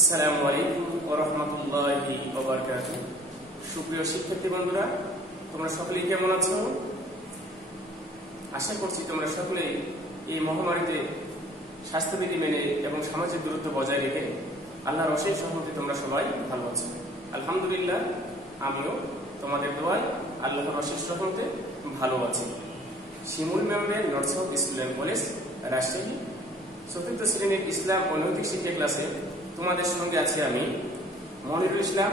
আসসালামু আলাইকুম ওয়া রাহমাতুল্লাহি ওয়া বারাকাতুহু। সুপ্রিয় শিক্ষার্থী বন্ধুরা, তোমরা সকলেই কেমন আছো? আশা করছি তোমরা সকলেই এই মহামারীতে স্বাস্থ্যবিধি মেনে এবং সামাজিক দূরত্ব বজায় রেখে আল্লাহর অশেষ রহমতে তোমরা সবাই ভালো আছো। আলহামদুলিল্লাহ, আমিও তোমাদের দোয়ায় আল্লাহর অশেষ রহমতে ভালো আছি। Shimul memorial north south school and college, Rajshahi, চতুর্থ শ্রেণীর ইসলাম ও নৈতিক শিক্ষা ক্লাসে তোমাদের সঙ্গে আছি আমি মনিরুল ইসলাম,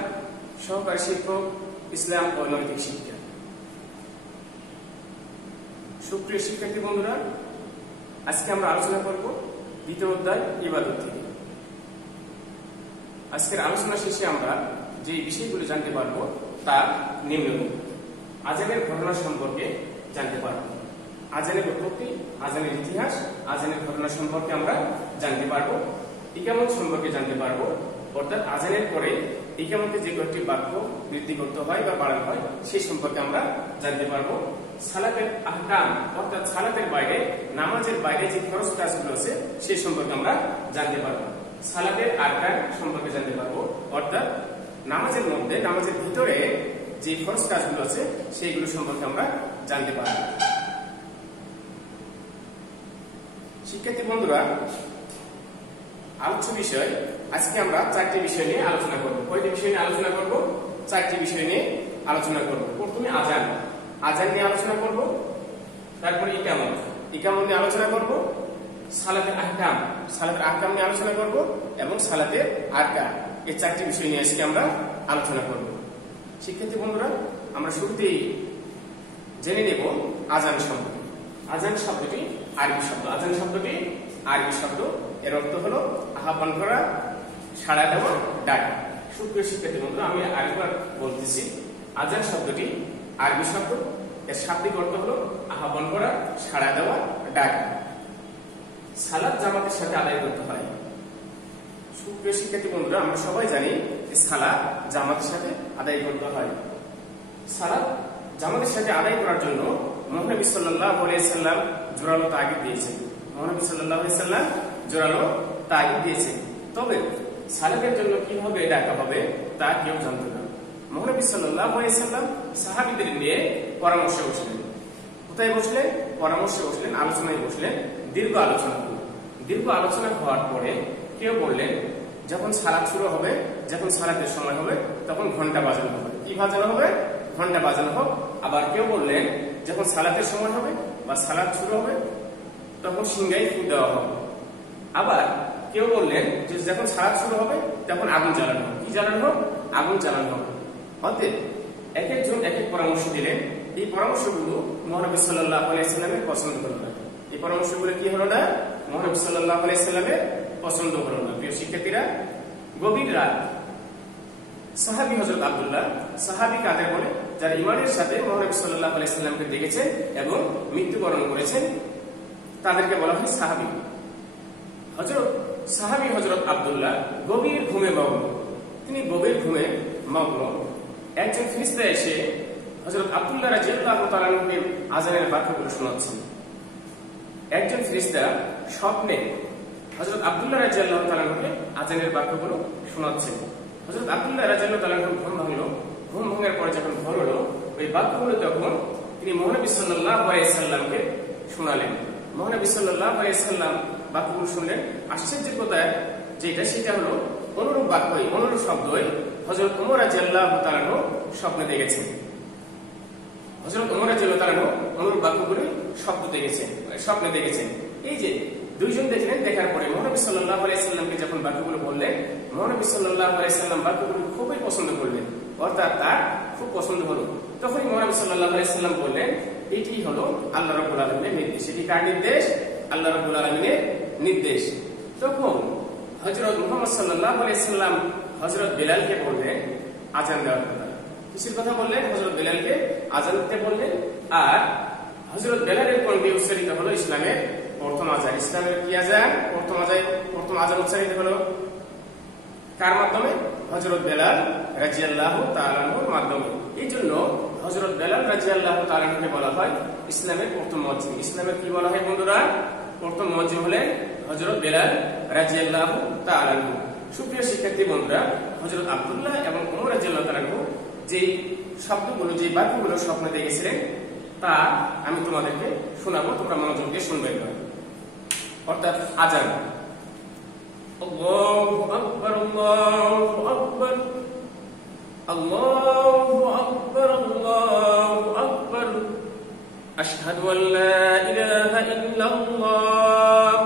সহকারী শিক্ষক, ইসলাম ও নৈতিক শিক্ষা। সুপ্রিয় শিক্ষার্থী বন্ধুরা, আজকে আমরা আলোচনা করব দ্বিতীয় অধ্যায় ইবাদত থেকে। আজকের আলোচনা শেষে আমরা যে বিষয়গুলো জানতে পারবো তা নিম্নরূপ। আজানের ঘটনা সম্পর্কে জানতে পারবো, আজানের উৎপত্তি, আজানের ইতিহাস, আজানের ঘটনা সম্পর্কে আমরা জানতে পারবো, ইকামত সম্পর্কে জানতে পারবো, অর্থাৎ আজানের পরে ইকামতে যে কয়েকটি বাক্য বৃদ্ধি করতে হয় বা বাড়ানো হয় সেই সম্পর্কে আমরা জানতে পারবো। সালাতের আহকাম, অর্থাৎ সালাতের বাইরে, নামাজের বাইরে যে ফরজ কাজগুলো আছে সেই সম্পর্কে আমরা জানতে পারবো। সালাতের আরকান সম্পর্কে জানতে পারবো, অর্থাৎ নামাজের মধ্যে, নামাজের ভিতরে যে ফরজ কাজগুলো আছে সেইগুলো সম্পর্কে আমরা জানতে পারবো। শিক্ষার্থী বন্ধুরা, আলোচ্য বিষয় আজকে আমরা চারটি বিষয় নিয়ে আলোচনা করব। কয়টি বিষয় নিয়ে আলোচনা করব? চারটি বিষয় নিয়ে আলোচনা করব। প্রথমে আজান, আজান নিয়ে আলোচনা করব। তারপরে ইকামত, ইকামত নিয়ে আলোচনা করব। সালাতের আহকাম, সালাতের আহকাম নিয়ে আলোচনা করব এবং সালাতের আরকান, এই চারটি বিষয় নিয়ে আজকে আমরা আলোচনা করব। শিক্ষার্থী বন্ধুরা, আমরা শুরুতেই জেনে নেব আজান সম্পর্কে। আজান শব্দটি আরবি শব্দ, আজান শব্দটি আরবি শব্দ, এর অর্থ হলো আহ্বান করা, সাড়া দেওয়া, ডাক। সুপ্রিয় শিক্ষার্থী বন্ধুরা, আমি আরেকবার বলতেছি, আজান শব্দটি আরবি শব্দ, এর শাব্দিক অর্থ হলো আহ্বান করা, সাড়া দেওয়া, ডাক। সালাত জামাতের সাথে আদায় করতে হয়। সুপ্রিয় শিক্ষার্থী বন্ধুরা, আমরা সবাই জানি যে সালাত জামাতের সাথে আদায় করতে হয়। সালাত জামাতের সাথে আদায় করার জন্য মহানবী সাল্লাল্লাহু আলাইহি সাল্লাম জোরালো তাগিদ দিয়েছেন। মহানবী সাল্লাল্লাহু আলাইহি সাল্লাম জোরালো তাগিদ দিয়েছেন। তবে সালাতের জন্য কিভাবে ডাকা হবে তা কেউ জানত না। মহানবী সাল্লাল্লাহু আলাইহি সাল্লাম সাহাবীদের নিয়ে পরামর্শে বসলেন। কোথায় বসলেন? পরামর্শে বসলেন, আলোচনায় বসলেন, দীর্ঘ আলোচনা করলেন। দীর্ঘ আলোচনা হওয়ার পরে কেউ বললেন, যখন সালাত শুরু হবে, যখন সালাতের সময় হবে, তখন ঘন্টা বাজানো হবে। কি বাজানো হবে? ঘন্টা বাজানো হোক। আবার কেউ বললেন, যখন সালাতের সময় হবে বা সালাত শুরু হবে তখন সিংহাই ফু দেওয়া হবে। আবার কেউ বললেন যে যখন সালাত শুরু হবে তখন আগুন জ্বালানো হবে। কি জ্বালানো হোক? আগুন জ্বালানো হবে। অতএব এক একজন এক এক পরামর্শ দিলেন। এই পরামর্শগুলো মহানবী সাল্লাল্লাহু আলাইহি সাল্লামের পছন্দ হলো না। এই পরামর্শগুলো কি হলো না? মহানবী সাল্লাল্লাহু আলাইহি সাল্লামের পছন্দ হলো না। প্রিয় শিক্ষার্থীরা, গভীর রাত, সাহাবী হযরত আব্দুল্লাহ, সাহাবী কাদের বলে? যারা ঈমানের সাথে মহানবী সাল্লাল্লাহু আলাইহি সাল্লামকে দেখেছেন এবং মৃত্যুবরণ করেছেন তাদেরকে বলা হয় সাহাবী। সাহাবী হযরত আব্দুল্লাহ গভীর ঘুমে মগ্ন। তিনি গভীর ঘুমে মগ্ন। একজন ফেরেশতা এসে হযরত আব্দুল্লাহ রাদিয়াল্লাহু তাআলা আনহুকে আযানের বাক্যগুলো শোনাচ্ছেন। একজন ফেরেশতা স্বপ্নে হযরত আব্দুল্লাহ রাদিয়াল্লাহু তাআলা আনহুকে আযানের বাক্যগুলো শোনাচ্ছেন। হযরত আব্দুল্লাহ রাদিয়াল্লাহু তাআলা আনহু ঘুম ভাঙলো। ঘুম ভাঙার পরে যখন ভোর হলো, ওই বাক্যগুলো তখন তিনি মহানবী সাল্লাল্লাহু আলাইহি সাল্লামকে শোনালেন। মহানবী সাল্লাল্লাহু আলাইহি সাল্লাম বাক্যগুলো শুনলেন। আশ্চর্যের কথা যেটা, সেটা হলো অনুরূপ বাক্যই, অনুরূপ শব্দই হযরত ওমর রাদিয়াল্লাহু তাআলা আনহু স্বপ্নে দেখেছেন। হযরত ওমর রাদিয়াল্লাহু তাআলা আনহু অনুরূপ বাক্যগুলো স্বপ্নে দেখেছেন। এই যে দুইজন দেখলেন, দেখার পরে মহানবী সাল্লাল্লাহু আলাইহি সাল্লামকে যখন বাক্যগুলো বললেন, মহানবী সাল্লাল্লাহু আলাইহি সাল্লাম বাক্যগুলো খুবই পছন্দ করলেন, অর্থাৎ তার খুব পছন্দ হলো। তখনই মহানবী সাল্লাল্লাহু আলাইহি সাল্লাম বললেন, এটি হলো আল্লাহ রাব্বুল আলামিনের নির্দেশ। এটি কার নির্দেশ? আল্লাহ রাব্বুল আলামিনের নির্দেশ। তখন হযরত মুহাম্মদ সাল্লাল্লাহু আলাইহি সাল্লাম হযরত বেলালকে বললেন আযান দেওয়ার কথা। কিসের কথা বললেন? হযরত বেলালকে আযান দিতে বললেন। আর হযরত বেলালের কণ্ঠে উচ্চারিত হলো ইসলামের প্রথম আযান। ইসলামের কি আযান? প্রথম আযান উচ্চারিত হলো কার মাধ্যমে? হযরত বেলাল রাদিয়াল্লাহু তাআলা আনহুর মাধ্যমে। এই জন্য হযরত বেলাল রাদিয়াল্লাহু তাআলা আনহুকে বলা হয় ইসলামের প্রথম মুয়াজ্জিন। ইসলামের কি বলা হয় বন্ধুরা? প্রথম মুয়াজ্জিন হলেন হযরত বেলাল রাদিয়াল্লাহু তাআলা আনহু। সুপ্রিয় শিক্ষার্থী বন্ধুরা, হযরত আব্দুল্লাহ এবং ওমর রাদিয়াল্লাহু তাআলা যে শব্দগুলো, যে বাক্যগুলো স্বপ্নে দেখেছিলেন তা আমি তোমাদেরকে শোনাবো, তোমরা মনোযোগ দিয়ে শুনবে। অর্থাৎ আযান। আল্লাহু আকবার, আল্লাহু আকবার, আল্লাহু আকবার, আল্লাহু আকবার, আশহাদু আল্লা ইলাহা ইল্লাল্লাহ,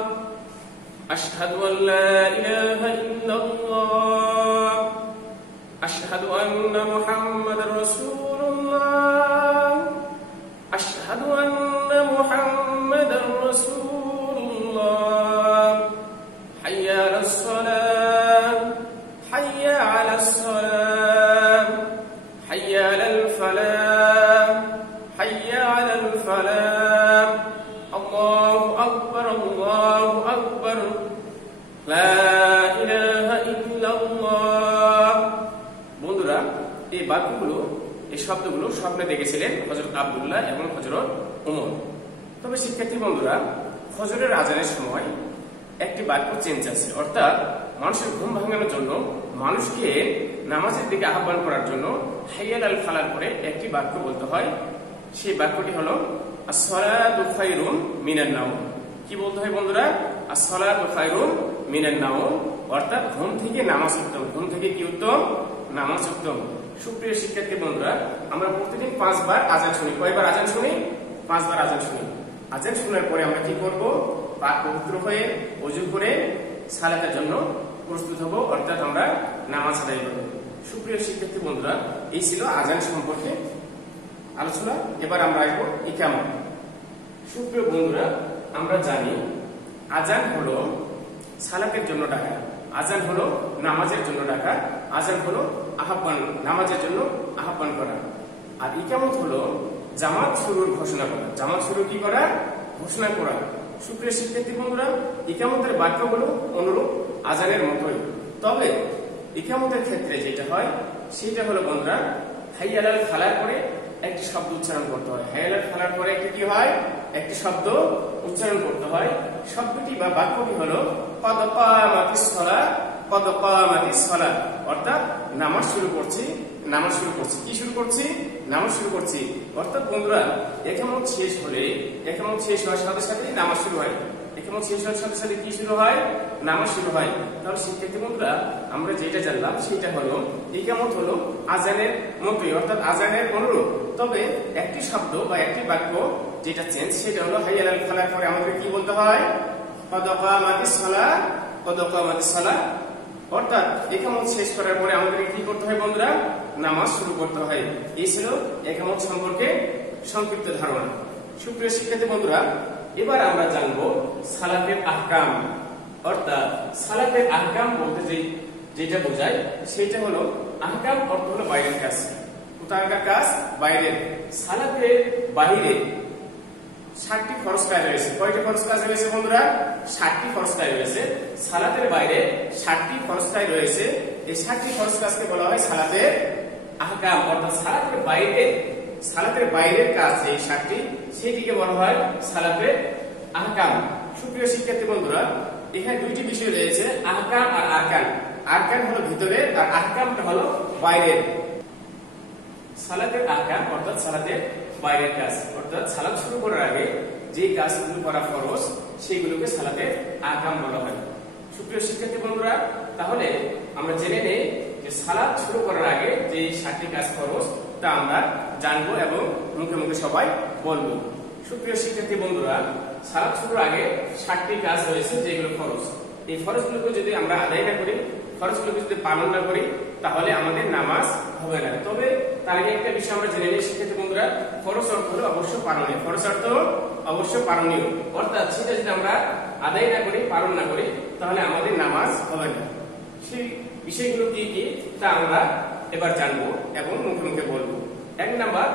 আশহাদু আল্লা ইলাহা ইল্লাল্লাহ, আশহাদু আন্না মুহাম্মাদার রাসূলুল্লাহ, আশহাদু আন্না মুহাম্মাদার রাসূলুল্লাহ, হাইয়া আলাস সালাহ, হাইয়া আলাস সালাহ, হাইয়া আলাল ফালাহ, হাইয়া আলাল ফালাহ, আল্লাহু আকবার, আল্লাহু আকবার, লা ইলাহা ইল্লাল্লাহ। বন্ধুরা, এই বাক্যগুলো, এই শব্দগুলো স্বপ্নে দেখেছিলেন হযরত আব্দুল্লাহ এবং হযরত ওমর। তবে শিক্ষার্থী বন্ধুরা, ফজরের আযানের সময় একটি বাক্য চেঞ্জ আছে, অর্থাৎ মানুষের ঘুম ভাঙানোর জন্য, মানুষকে নামাজের দিকে আহ্বান করার জন্য হাইয়া আলাল ফালাহ করে একটি বাক্য বলতে হয়। সেই বাক্যটি হলো আস-সালাতু খায়রুম মিনান নাওম। কি বলতে হয় বন্ধুরা? আস-সালাতু খায়রুম মিনান নাওম, অর্থাৎ ঘুম থেকে নামাজ উত্তম। ঘুম থেকে কি উত্তম? নামাজ উত্তম। সুপ্রিয় শিক্ষার্থী বন্ধুরা, আমরা প্রতিদিন 5 বার আযান শুনি। কয়বার আযান শুনি? 5 বার আযান শুনি। আযান শোনার পরে আমরা কি করব? পাক পবিত্র হয়ে ওযু করে সালাতের জন্য প্রস্তুত হব, অর্থাৎ আমরা নামাজ আদায় করব। সুপ্রিয় শিক্ষার্থী বন্ধুরা, এই ছিল আযান সম্পর্কে আলোচনা। এবার আমরা আসবো ইকামত। সুপ্রিয় বন্ধুরা, আমরা জানি আযান হলো সালাতের জন্য ডাকা, আযান হলো নামাজের জন্য ডাকা, আযান হলো আহ্বান, নামাজের জন্য আহ্বান করা। আর ইকামত হলো জামাত শুরুর ঘোষণা করা। জামাত শুরু কি করা? ঘোষণা করা। সুপ্রিয় শিক্ষার্থী বন্ধুরা, ইকামতের বাক্যগুলো অনুরূপ আযানের মতোই, তবে ইকামতের ক্ষেত্রে যেটা হয় সেটা হলো বন্ধুরা, হাইয়া আলাল ফালাহ করে একটি শব্দ উচ্চারণ করতে হয়। হাইয়া আলাল ফালাহ করে একটি কি হয়? একটি শব্দ উচ্চারণ করতে হয়। শব্দটি বা বাক্যটি হলো কদ কামাতিস সালাহ, কদ কামাতিস সালাহ, অর্থাৎ নামাজ শুরু করছি, নামাজ শুরু করছি। কি শুরু করছি? নামাজ শুরু করছি। অর্থাৎ বন্ধুরা, ইকামত শেষ হলে, ইকামত শেষ হওয়ার সাথে সাথে নামাজ শুরু হয়। ইকামত শেষ হওয়ার সাথে সাথে কি শুরু হয়? নামাজ শুরু হয়। তাহলে শিক্ষার্থী বন্ধুরা, আমরা যেটা জানলাম সেটা হলো ইকামত হলো আযানের মতোই, অর্থাৎ আযানের অনুরূপ, তবে একটি শব্দ বা একটি বাক্য যেটা চেঞ্জ, সেটা হলো হাইয়া আলাল ফালাহ পরে আমাদের কি বলতে হয়? কদ কামাতিস সালাহ, কদ কামাতিস সালাহ, অর্থাৎ ইকামত শেষ করার পরে আমাদের কি করতে হয় বন্ধুরা? নামাজ শুরু করতে হয়। এই ছিল ইকামত সম্পর্কে সংক্ষিপ্ত ধারণা। সুপ্রিয় শিক্ষার্থী বন্ধুরা, এবার আমরা জানবো সালাতের আহকাম। অর্থাৎ সালাতের আহকাম বলতে যেটা বোঝায় সেটা হলো, আহকাম অর্থ হলো বাইরের কাজ। কোথাকার কাজ? বাইরের। সালাতের বাইরে 60টি ফরজ কাজ রয়েছে। কয়টি ফরজ কাজ রয়েছে বন্ধুরা? 60টি ফরজ কাজ রয়েছে। সালাতের বাইরে 60টি ফরজ কাজ রয়েছে। এই 60টি ফরজ কাজকে বলা হয় সালাতের আহকাম, অর্থাৎ সালাতের বাইরে, সালাতের বাইরের কাজ এই 60টি, সেটিকে বলা হয় সালাতের আহকাম। সুপ্রিয় শিক্ষার্থী বন্ধুরা, এখানে দুইটি বিষয় রয়েছে, আহকাম আর আরকান। আরকান হলো ভিতরের আর আহকামটা হলো বাইরের। সালাতের আহকাম অর্থাৎ সালাতের বাইরের কাজ, অর্থাৎ সালাত শুরু করার আগে যে কাজগুলো করা ফরজ সেগুলোকে সালাতের আহকাম বলা হয়। সুপ্রিয় শিক্ষার্থী বন্ধুরা, তাহলে আমরা জেনে নেই যে সালাত শুরু করার আগে যে 60টি কাজ ফরজ তা আমরা জানবো এবং মুখে মুখে সবাই বলবো। সুপ্রিয় শিক্ষার্থী বন্ধুরা, সালাত শুরুর আগে 60টি কাজ রয়েছে যেগুলো ফরজ। এই ফরজগুলোকে যদি আমরা আদায় না করি, ফরজগুলোকে যদি পালন না করি, তাহলে আমাদের নামাজ হবে না। তবে তার আগে একটা বিষয় আমরা জেনে নিই শিক্ষার্থী বন্ধুরা, ফরজ অর্থ হলো অবশ্য পালনীয়। ফরজ অর্থ অবশ্য পালনীয়, অর্থাৎ সেটা যদি আমরা আদায় না করি, পালন না করি, তাহলে আমাদের নামাজ হবে না। সেই বিষয়গুলো কি কি তা আমরা এবার জানবো এবং মুখে মুখে বলবো। 1 নাম্বার,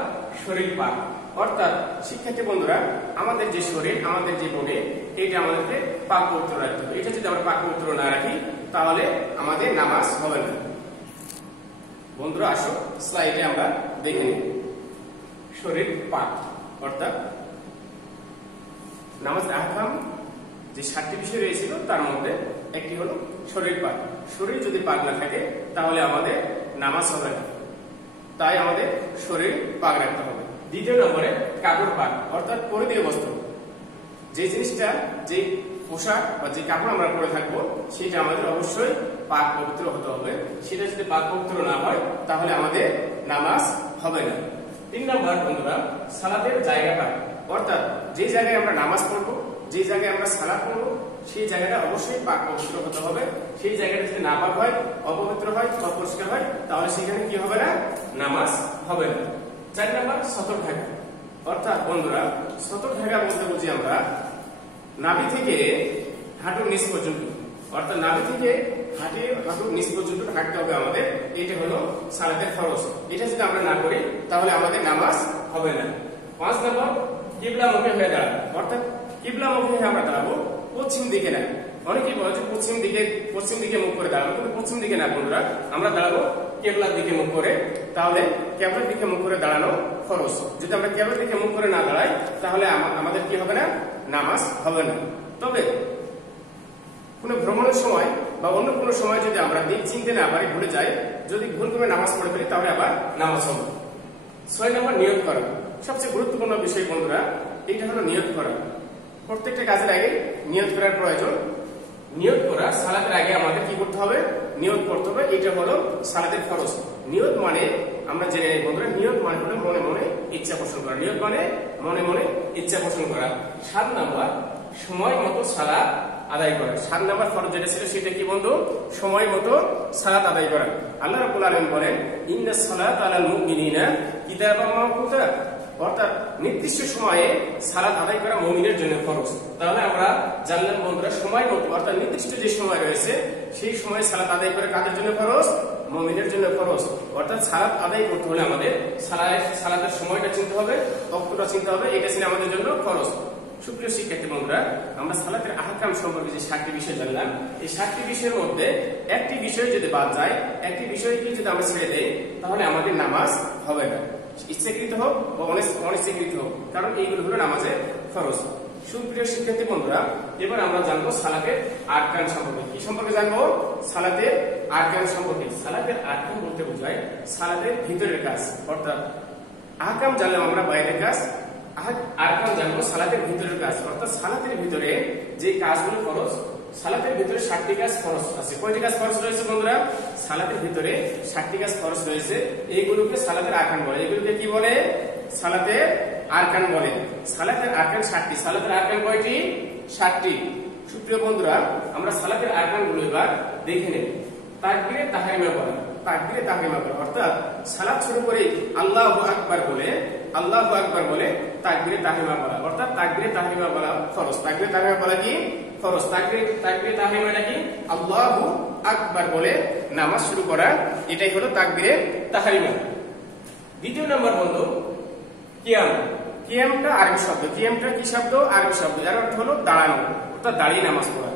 শরীর পাক। অর্থাৎ শিক্ষার্থী বন্ধুরা, আমাদের যে শরীর, আমাদের যে বডি, এটা আমাদেরকে পাক পবিত্র রাখতে হবে। এটা যদি আমরা পাক পবিত্র না রাখি, তাহলে আমাদের নামাজ হবে না। বন্ধুরা আসো স্লাইডে আমরা দেখে নিই শরীর পাক অর্থাৎ নামাজের আহকাম যে 7টি বিষয় রয়েছিল তার মধ্যে একটি হলো শরীর পাক। শরীর যদি পাক না থাকে তাহলে আমাদের নামাজ হবে না, তাই আমাদের শরীর পাক রাখতে হবে। দ্বিতীয় নম্বরে কাপড় পাক, অর্থাৎ পরিধেয় বস্ত্র। যে জিনিসটা, যে পোশাক বা যে কাপড় আমরা পরে থাকবো সেটা আমাদের অবশ্যই পাক পবিত্র হতে হবে। সেটা যদি পাক পবিত্র না হয় তাহলে আমাদের নামাজ হবে না। 3 নম্বর বন্ধুরা, সালাতের জায়গাটা, অর্থাৎ যে জায়গায় আমরা নামাজ পড়বো, যে জায়গায় আমরা সালাত পড়বো সেই জায়গাটা অবশ্যই পাক পবিত্র হতে হবে। সেই জায়গাটা যদি নাপাক হয়, অপবিত্র হয়, অপরিষ্কার হয় তাহলে সেখানে কি হবে না? নামাজ হবে না। 4 নম্বর সতর থাকা, অর্থাৎ বন্ধুরা সতর থাকা বলতে বুঝি আমরা নাভি থেকে হাঁটুর নিচ পর্যন্ত, অর্থাৎ নাভি থেকে হাঁটুর নিচ পর্যন্ত থাকতে হবে আমাদের। এটা হলো সালাতের ফরজ। এটা যদি আমরা না করি তাহলে আমাদের নামাজ হবে না। 5 নম্বর কিবলা মুখে হয়ে দাঁড়ানো, অর্থাৎ কিবলা মুখে হয়ে আমরা দাঁড়াবো, পশ্চিম দিকে না। অনেকেই বলে যে পশ্চিম দিকে মুখ করে দাঁড়াবো, কিন্তু পশ্চিম দিকে না বন্ধুরা, আমরা দাঁড়াবো কেবলার দিকে মুখ করে। তাহলে কেবলার দিকে মুখ করে দাঁড়ানো ফরজ। যদি আমরা কেবলার দিকে মুখ করে না দাঁড়াই তাহলে আমাদের কি হবে না? নামাজ হবে না। তবে কোনো ভ্রমণের সময় বা অন্য কোনো সময় যদি আমরা দিক চিনতে না পারি, ভুলে যাই, যদি ভুল করে নামাজ পড়ে ফেলি তাহলে আবার নামাজ হবে। 6 নম্বর নিয়ত করা, সবচেয়ে গুরুত্বপূর্ণ বিষয় বন্ধুরা, এটা হলো নিয়ত করা। প্রত্যেকটা কাজের আগে নিয়ত করার প্রয়োজন। নিয়ত করা, সালাতের আগে আমাদের কি করতে হবে? নিয়ত করতে হবে। এটা হলো সালাতের ফরজ। নিয়ত মানে আমরা জেনে নেই বন্ধুরা, নিয়ত মানে হলো মনে মনে ইচ্ছা পোষণ করা। নিয়ত মানে মনে মনে ইচ্ছা পোষণ করা। 7 নম্বর সময় মতো সালাত আদায় করা। 7 নম্বর ফরজ যেটা ছিল সেটা কি বন্ধু? সময় মতো সালাত আদায় করা। আল্লাহ রাব্বুল আলামিন বলেন, ইন্নাস সালাতা আলাল মুমিনিনা কিতাবাম মাওকুতা, অর্থাৎ নির্দিষ্ট সময়ে সালাত আদায় করা মুমিনের জন্য ফরজ। তাহলে আমরা জানলাম বন্ধুরা, সময় মতো অর্থাৎ নির্দিষ্ট যে সময় রয়েছে সেই সময়ে সালাত আদায় করে কাদের জন্য ফরজ? মুমিনের জন্য ফরজ। অর্থাৎ সালাত আদায় করতে হলে আমাদের সালাতের সময়টা চিনতে হবে, ওয়াক্তটা চিনতে হবে, এটা ছিল আমাদের জন্য ফরজ। সুপ্রিয় শিক্ষার্থী বন্ধুরা, আমরা সালাতের আহকাম সম্পর্কে যে 7টি বিষয় জানলাম, এই 7টি বিষয়ের মধ্যে একটি বিষয় যদি বাদ যায়, একটি বিষয়কে যদি আমরা ছেড়ে দেই তাহলে আমাদের নামাজ হবে না, ইচ্ছাকৃত হোক বা অনিচ্ছাকৃত হোক, কারণ এইগুলো হলো নামাজের ফরজ। সুপ্রিয় শিক্ষার্থী বন্ধুরা, এবার আমরা জানবো সালাতের আরকান সম্পর্কে। কি সম্পর্কে জানবো? সালাতের আরকান সম্পর্কে। সালাতের আরকান বলতে বোঝায় সালাতের ভিতরের কাজ, অর্থাৎ আহকাম জানলাম আমরা বাইরের কাজ, আরকান জানবো সালাতের ভিতরের কাজ। অর্থাৎ সালাতের ভিতরে যে কাজগুলো ফরজ, সালাতের ভিতরে 7টি কাজ ফরজ আছে। কয়টি কাজ ফরজ রয়েছে বন্ধুরা? সালাতের ভিতরে 7টি কাজ ফরজ রয়েছে। এইগুলোকে সালাতের আরকান বলে। এগুলোকে কি বলে? সালাতের আরকান বলে। সালাতের আরকান 7টি। সালাতের আরকান কয়টি? 7টি। সুপ্রিয় বন্ধুরা, আমরা সালাতের আরকানগুলো এবার দেখে নেব। তাকবীরে তাহরিমা বলা, তাকবীরে তাহরিমা বলা, অর্থাৎ সালাত শুরু করে আল্লাহু আকবার বলে তাকবীরে তাহরিমা বলা, অর্থাৎ তাকবীরে তাহরিমা বলা ফরজ। তাকবীরে তাহরিমা বলা কি? ফরজ। তাকবীরে তাহরিমাটা কি? আল্লাহু আকবার বলে নামাজ শুরু করা, এটাই হলো তাকবীরে তাহরিমা। দ্বিতীয় নম্বর বন্ধু কিয়াম। কিয়ামটা আরবি শব্দ। কিয়ামটা কি শব্দ? আরবি শব্দ। যার অর্থ হলো দাঁড়ানো, অর্থাৎ দাঁড়িয়ে নামাজ পড়া।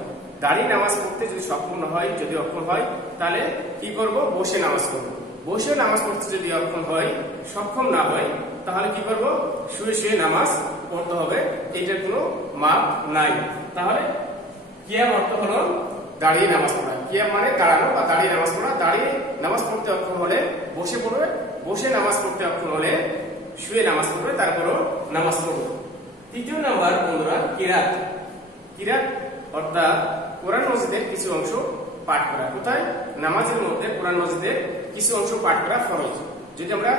দাঁড়িয়ে নামাজ পড়তে যদি সক্ষম হয়, যদি অক্ষম হয়, তাহলে কি করব? বসে নামাজ পড়ব। বসে নামাজ পড়তে যদি অক্ষম হয়, সক্ষম না হয়, তাহলে কি করব? শুয়ে শুয়ে নামাজ পড়তে হবে। এইটার কোনো মাপ নাই। তাহলে কিয়াম অর্থ হলো দাঁড়িয়ে নামাজ পড়া। কিয়াম মানে দাঁড়ানো বা দাঁড়িয়ে নামাজ পড়া। দাঁড়িয়ে নামাজ পড়তে অক্ষম হলে বসে পড়বে, বসে নামাজ পড়তে অক্ষম হলে শুয়ে নামাজ পড়বে, তারপরও নামাজ পড়বে। তৃতীয় নাম্বার বন্ধুরা কিরাত। কিরাত অর্থাৎ কোরআন মাজিদের কিছু অংশ পাঠ করা। কোথায়? নামাজের মধ্যে কোরআন মাজিদের কিছু অংশ পাঠ করা ফরজ। যদি আমরা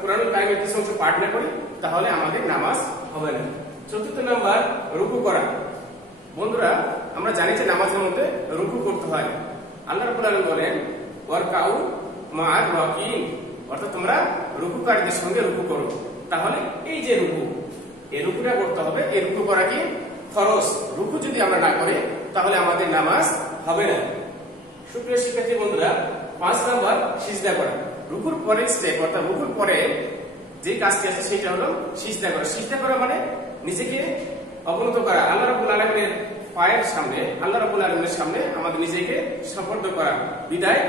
কোরআন কারিমের কিছু অংশ পাঠ না করি তাহলে আমাদের নামাজ হবে না। চতুর্থ নাম্বার রুকু করা। বন্ধুরা, আমরা জানি যে নামাজের মধ্যে রুকু করতে হয়। আল্লাহ রাব্বুল আলামিন বলেন, ওয়ারকাউ মা'আর রাকিন, অর্থাৎ তোমরা রুকুকারীদের সঙ্গে রুকু করো। তাহলে এই যে রুকু, এই রুকুটা করতে হবে। এই রুকু করা কি? ফরজ। রুকু যদি আমরা না করি তাহলে আমাদের নামাজ হবে না। সুপ্রিয় শিক্ষার্থী বন্ধুরা, 5 নাম্বার সিজদা করা। রুকুর পরে স্টেপ, অর্থাৎ রুকুর পরে যে কাজটি আছে সেটা হলো সিজদা করা। সিজদা করা মানে নিজেকে অবনত করা আল্লাহ রাব্বুল আলামিনের পায়ের সামনে, আল্লাহ রাব্বুল আলামিনের সামনে আমাদের নিজেকে সমর্পণ করা। বিদায়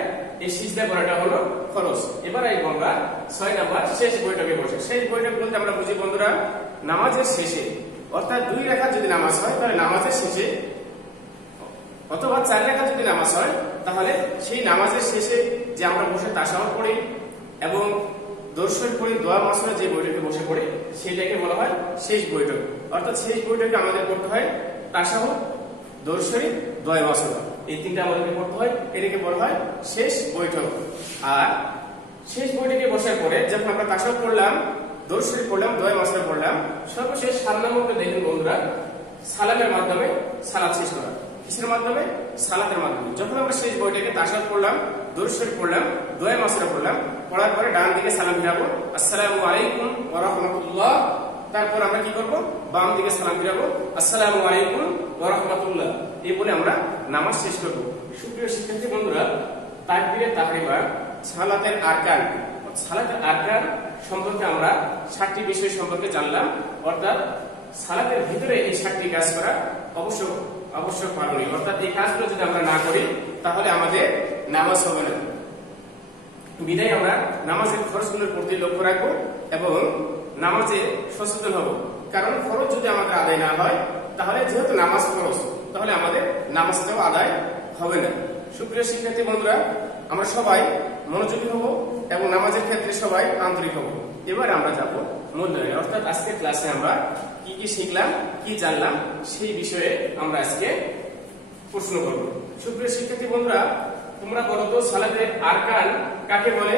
এই সিজদা করাটা হলো ফরজ। এবার এই আমরা 6 নাম্বার শেষ বৈঠকে বসে। শেষ বৈঠক বলতে আমরা বুঝি বন্ধুরা নামাজের শেষে, অর্থাৎ 2 রাকাত যদি নামাজ হয় তাহলে নামাজের শেষে, অথবা 4 রাকাত যদি নামাজ হয় তাহলে সেই নামাজের শেষে যে আমরা বসে তাশাহুদ পড়ি এবং দরুদ শরীফ পড়ি, দোয়া মাসুরা যে বৈঠকে বসে পড়ি সেটাকে বলা হয় শেষ বৈঠক। অর্থাৎ শেষ বৈঠকে আমাদের করতে হয় তাশাহুদ, দরুদ শরীফ, দোয়া মাসুরা, এই তিনটা আমাদেরকে করতে হয়, এটাকে বলা হয় শেষ বৈঠক। আর শেষ বৈঠকে বসার পরে যখন আমরা তাশাহুদ পড়লাম, দরুদ শরীফ পড়লাম, দোয়া মাসুরা পড়লাম, সর্বশেষ 7 নম্বরটা দেখেন বন্ধুরা, সালামের মাধ্যমে সালাত শেষ করা। কিসের মাধ্যমে? সালাতের মাধ্যমে। যখন আমরা শেষ বৈঠকে তাশাহুদ পড়লাম, দরুদ শরীফ পড়লাম, দোয়া মাসুরা পড়লাম, পড়ার পরে ডান দিকে সালাম ফিরাবো, আসসালামু আলাইকুম ওয়া রাহমাতুল্লাহ। তারপর আমরা কি করব? বাম দিকে সালাম ফিরাবো, আসসালামু আলাইকুম ওয়া রাহমাতুল্লাহ। এই বলে আমরা নামাজ শেষ করব। সুপ্রিয় শিক্ষার্থী বন্ধুরা, তাকবীরে তাহরিমা, সালাতের আরকান, সালাতের আরকান সম্পর্কে আমরা 7টি বিষয় সম্পর্কে জানলাম। অর্থাৎ সালাতের ভিতরে এই 7টি কাজ করা অবশ্যই পালনীয়। অর্থাৎ এই কাজগুলো যদি আমরা না করি তাহলে আমাদের নামাজ হবে না। বিদায় আমরা নামাজের ফরজগুলোর প্রতি লক্ষ্য রাখবো এবং নামাজে সচেতন হব। কারণ ফরজ যদি আমাদের আদায় না হয় তাহলে যেহেতু নামাজ ফরজ, তাহলে আমাদের নামাজটাও আদায় হবে না। সুপ্রিয় শিক্ষার্থী বন্ধুরা, আমরা সবাই মনোযোগী হব এবং নামাজের ক্ষেত্রে সবাই আন্তরিক হব। এবার আমরা যাব মূল্যায়নে। অর্থাৎ আজকের ক্লাসে আমরা কি কি শিখলাম, কি জানলাম সেই বিষয়ে আমরা আজকে প্রশ্ন করব। সুপ্রিয় শিক্ষার্থী বন্ধুরা, তোমরা বলো তো সালাতের আরকান কাকে বলে?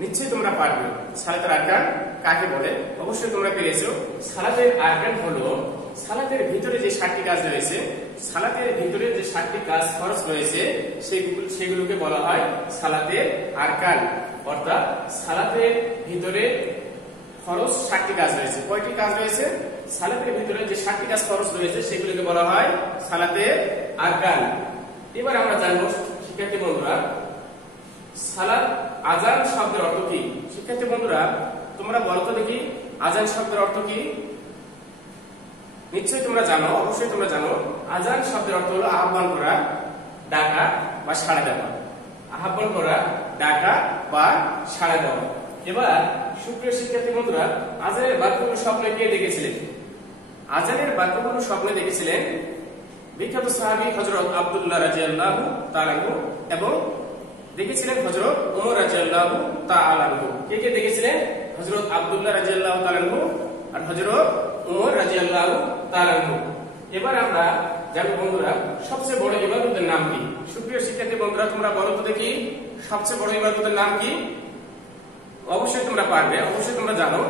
নিশ্চয়ই তোমরা পারবে। সালাতের আরকান কাকে বলে? অবশ্যই তোমরা পেরেছো। সালাতের আরকান হলো সালাতের ভিতরে যে 7টি কাজ রয়েছে, সালাতের ভিতরে যে 7টি কাজ ফরজ রয়েছে সেগুলোকে বলা হয় সালাতের আরকান। অর্থাৎ সালাতের ভিতরে ফরজ 7টি কাজ রয়েছে। কয়টি কাজ রয়েছে? সালাতের ভিতরে যে 7টি কাজ ফরজ রয়েছে সেগুলোকে বলা হয় সালাতের আরকান। এবার আমরা জানবো শিক্ষার্থী বন্ধুরা, সালাত আযান শব্দের অর্থ কি? শিক্ষার্থী বন্ধুরা, তোমরা বলো তো দেখি আযান শব্দের অর্থ কি? নিশ্চয়ই তোমরা জানো, অবশ্যই তোমরা জানো। আযান শব্দের অর্থ হলো আহ্বান করা, ডাকা বা সাড়া দেওয়া। আহ্বান করা, ডাকা বা সাড়া দেওয়া। এবার সুপ্রিয় শিক্ষার্থী বন্ধুরা, আযানের বাক্যগুলো স্বপ্নে কে দেখেছিলেন? আযানের বাক্যগুলো স্বপ্নে দেখেছিলেন বিখ্যাত সাহাবী হযরত আব্দুল্লাহ রাদিয়াল্লাহু তাআলা আনহু এবং দেখেছিলেন হযরত ওমর রাদিয়াল্লাহু তাআলা আনহু। কে কে দেখেছিলেন? হযরত আব্দুল্লাহ রাদিয়াল্লাহু তাআলা আনহু আর হযরত ওমর রাদিয়াল্লাহু তাআলা আনহু। এবার আমরা জানবো বন্ধুরা, সবচেয়ে বড় ইবাদতের নাম কি? সুপ্রিয় শিক্ষার্থী বন্ধুরা, তোমরা বলো তো দেখি সবচেয়ে বড় ইবাদতের নাম কি? অবশ্যই তোমরা পারবে, অবশ্যই তোমরা জানো।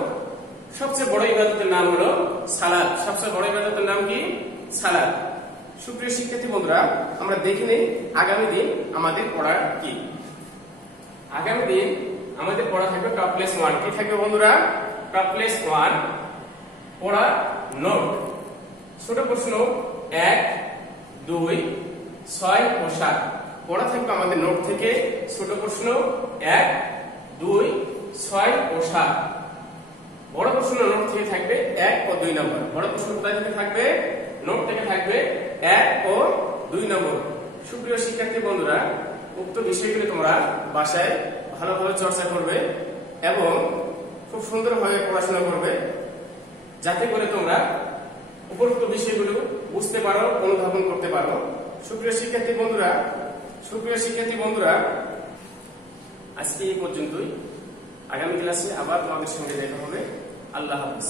সবচেয়ে বড় ইবাদতের নাম হলো সালাত। সবচেয়ে বড় ইবাদতের নাম কি? সালাত। সুপ্রিয় শিক্ষার্থী বন্ধুরা, আমরা দেখে নেই আগামী দিন আমাদের পড়া কি। আগামী দিন আমাদের পড়া থাকবে টপ+1। কি থাকবে বন্ধুরা? টপ+1 পড়া নোট। ছোট প্রশ্ন 1, 2, 6 ও 7 পড়া থাকবে আমাদের নোট থেকে। ছোট প্রশ্ন 1, 2, 6 ও 7। বড় প্রশ্ন নোট থেকে থাকবে 1 ও 2 নম্বর। বড় প্রশ্ন কোথায় থেকে থাকবে? নোট থেকে থাকবে 1 ও 2 নম্বর। সুপ্রিয় শিক্ষার্থী বন্ধুরা, উক্ত বিষয়গুলো তোমরা বাসায় ভালোভাবে চর্চা করবে এবং খুব সুন্দরভাবে পড়াশোনা করবে, যাতে করে তোমরা উপরোক্ত বিষয়গুলো বুঝতে পারো, অনুধাবন করতে পারো। সুপ্রিয় শিক্ষার্থী বন্ধুরা, আজকে এই পর্যন্তই। আগামী ক্লাসে আবার তোমাদের সঙ্গে দেখা হবে। আল্লাহ হাফেজ।